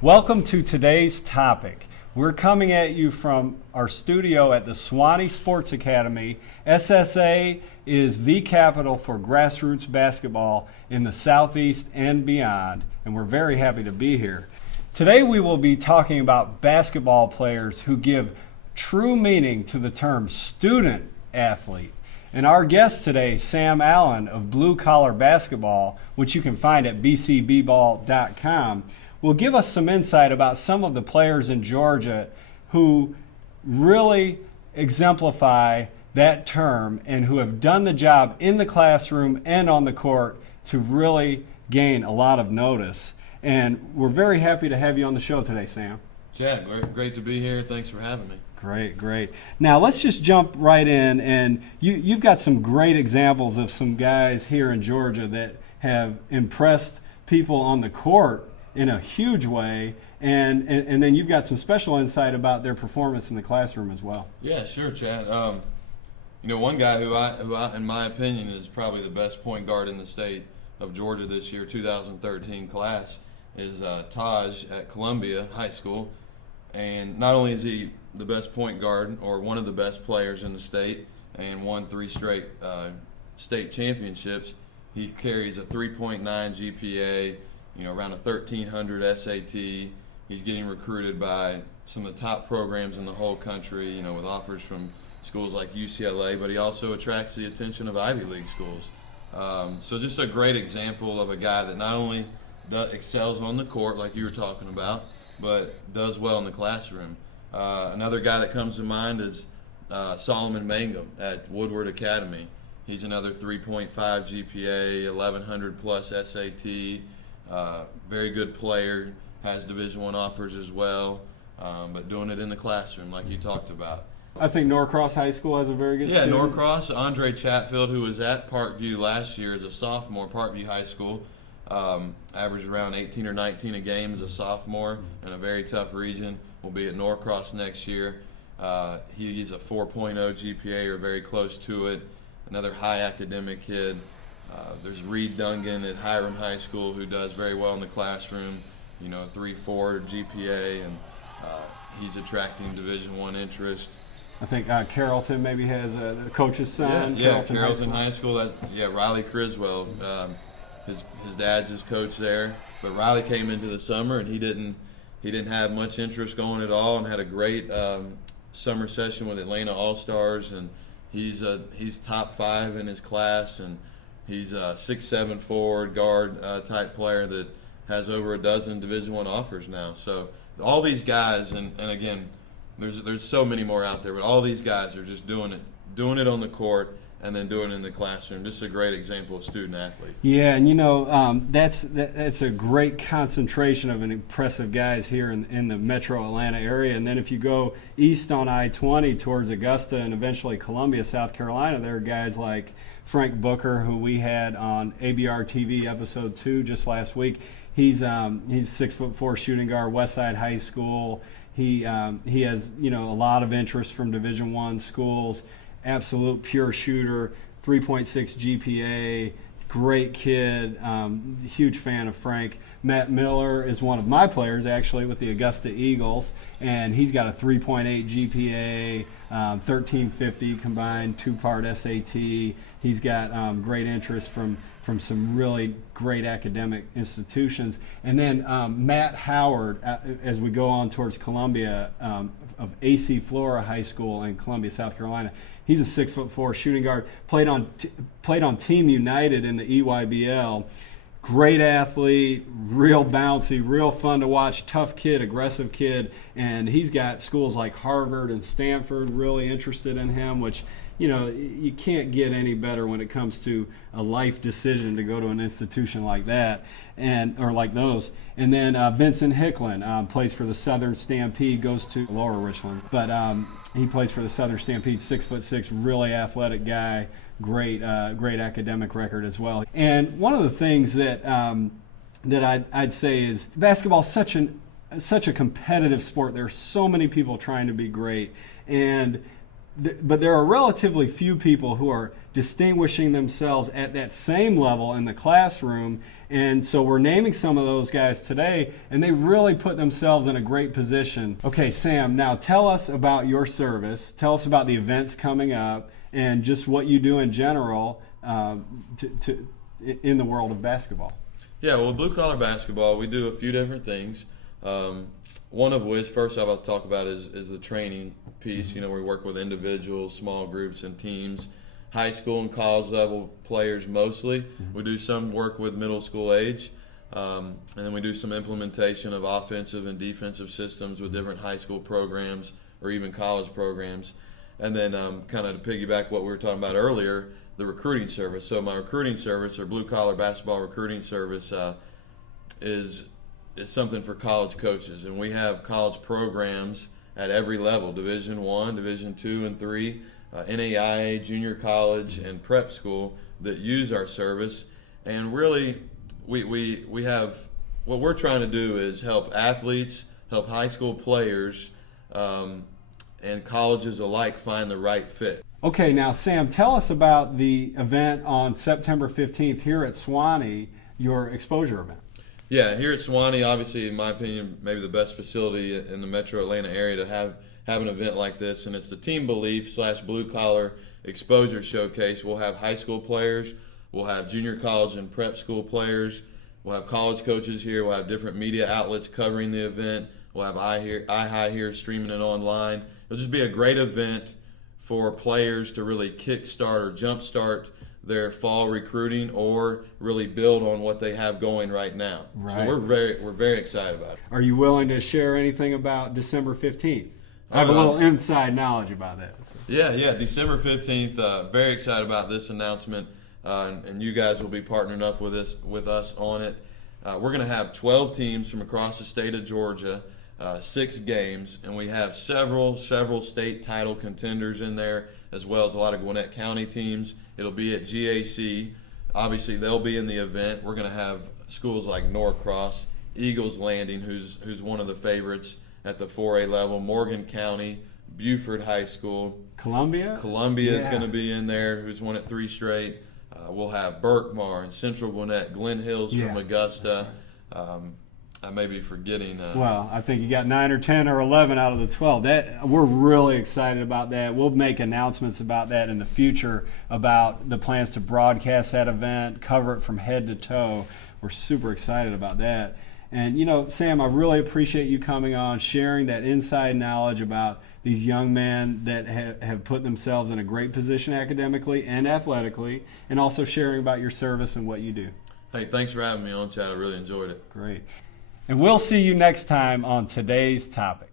Welcome to today's topic. We're coming at you from our studio at the Sewanee Sports Academy. SSA is the capital for grassroots basketball in the Southeast and beyond, and we're very happy to be here. Today we will be talking about basketball players who give true meaning to the term student athlete. And our guest today, Sam Allen of Blue Collar Basketball, which you can find at bcbball.com, will give us some insight about some of the players in Georgia who really exemplify that term and who have done the job in the classroom and on the court to really gain a lot of notice. And we're very happy to have you on the show today, Sam. Chad, great to be here. Thanks for having me. Great. Now let's just jump right in, and you've got some great examples of some guys here in Georgia that have impressed people on the court in a huge way, and then you've got some special insight about their performance in the classroom as well. Yeah, sure, Chad. One guy who I, in my opinion, is probably the best point guard in the state of Georgia this year, 2013 class, is Taj at Columbia High School. And not only is he the best point guard, or one of the best players in the state, and won 3 straight state championships, he carries a 3.9 GPA, around a 1,300 SAT. He's getting recruited by some of the top programs in the whole country, with offers from schools like UCLA, but he also attracts the attention of Ivy League schools. So just a great example of a guy that not only excels on the court, like you were talking about, but does well in the classroom. Another guy that comes to mind is Solomon Mangum at Woodward Academy. He's another 3.5 GPA, 1,100 plus SAT. Very good player, has Division I offers as well, but doing it in the classroom like you talked about. I think Norcross High School has a very good student. Norcross, Andre Chatfield, who was at Parkview last year as a sophomore, Parkview High School, averaged around 18 or 19 a game as a sophomore in a very tough region. Will be at Norcross next year. He's a 4.0 GPA or very close to it. Another high academic kid. There's Reed Dungan at Hiram High School, who does very well in the classroom, 3.4 GPA, and he's attracting Division I interest. I think Carrollton maybe has a coach's son. Yeah, Carrollton High School. Riley Criswell. His dad's his coach there, but Riley came into the summer and he didn't have much interest going at all, and had a great summer session with Atlanta All-Stars, and he's top 5 in his class, and he's a 6'7" forward guard type player that has over a dozen Division I offers now. So all these guys, and again, there's so many more out there, but all these guys are just doing it on the court and then doing it in the classroom. Just a great example of student athlete. Yeah, and that's a great concentration of an impressive guys here in the metro Atlanta area. And then if you go east on I-20 towards Augusta and eventually Columbia, South Carolina, there are guys like Frank Booker, who we had on ABR TV episode 2 just last week. He's 6'4" shooting guard, Westside High School. He has a lot of interest from Division I schools. Absolute pure shooter, 3.6 GPA, great kid, huge fan of Frank. Matt Miller is one of my players actually with the Augusta Eagles, and he's got a 3.8 GPA, 1350 combined, 2-part SAT. He's got great interest from some really great academic institutions. And then Matt Howard, as we go on towards Columbia, of AC Flora High School in Columbia, South Carolina. He's a 6'4" shooting guard, played on Team United in the EYBL. Great athlete, real bouncy, real fun to watch, tough kid, aggressive kid, and he's got schools like Harvard and Stanford really interested in him, which you can't get any better when it comes to a life decision to go to an institution like that, or like those. And then Vincent Hicklin plays for the Southern Stampede, goes to Lower Richland, but he plays for the Southern Stampede, 6'6", really athletic guy, great academic record as well. And one of the things that I'd say is basketball is such a competitive sport. There are so many people trying to be great, and but there are relatively few people who are distinguishing themselves at that same level in the classroom. And so we're naming some of those guys today, and they really put themselves in a great position. Okay, Sam, now tell us about your service. Tell us about the events coming up and just what you do in general in the world of basketball. Yeah, well, blue collar basketball, we do a few different things. One of which, first I'll talk about is the training piece. You know, we work with individuals, small groups, and teams, high school and college level players mostly. We do some work with middle school age, and then we do some implementation of offensive and defensive systems with different high school programs or even college programs. And then kind of to piggyback what we were talking about earlier, the recruiting service. So my recruiting service, or blue collar basketball recruiting service, is something for college coaches, and we have college programs at every level: Division I, Division II and III, NAIA, junior college, and prep school that use our service. And really, we have, what we're trying to do is help athletes, help high school players, and colleges alike find the right fit. Okay, now Sam, tell us about the event on September 15th here at Sewanee, your exposure event. Yeah, here at Sewanee, obviously, in my opinion, maybe the best facility in the metro Atlanta area to have an event like this, and it's the Team Belief / Blue Collar Exposure Showcase. We'll have high school players, we'll have junior college and prep school players, we'll have college coaches here, we'll have different media outlets covering the event, we'll have iHigh here streaming it online. It'll just be a great event for players to really kickstart or jumpstart their fall recruiting, or really build on what they have going right now. Right. So we're very excited about it. Are you willing to share anything about December 15th? I have a little inside knowledge about that. So. Yeah, December 15th. Very excited about this announcement, and you guys will be partnering up with us on it. We're going to have 12 teams from across the state of Georgia, 6 games, and we have several state title contenders in there, as well as a lot of Gwinnett County teams. It'll be at GAC. Obviously, they'll be in the event. We're going to have schools like Norcross, Eagles Landing, who's one of the favorites at the 4A level, Morgan County, Buford High School. Columbia is going to be in there, who's won it 3 straight. We'll have Berkmar and Central Gwinnett, Glen Hills from Augusta. I may be forgetting. Well, I think you got 9 or 10 or 11 out of the 12. We're really excited about that. We'll make announcements about that in the future, about the plans to broadcast that event, cover it from head to toe. We're super excited about that. And, you know, Sam, I really appreciate you coming on, sharing that inside knowledge about these young men that have put themselves in a great position academically and athletically, and also sharing about your service and what you do. Hey, thanks for having me on, Chad. I really enjoyed it. Great. And we'll see you next time on today's topic.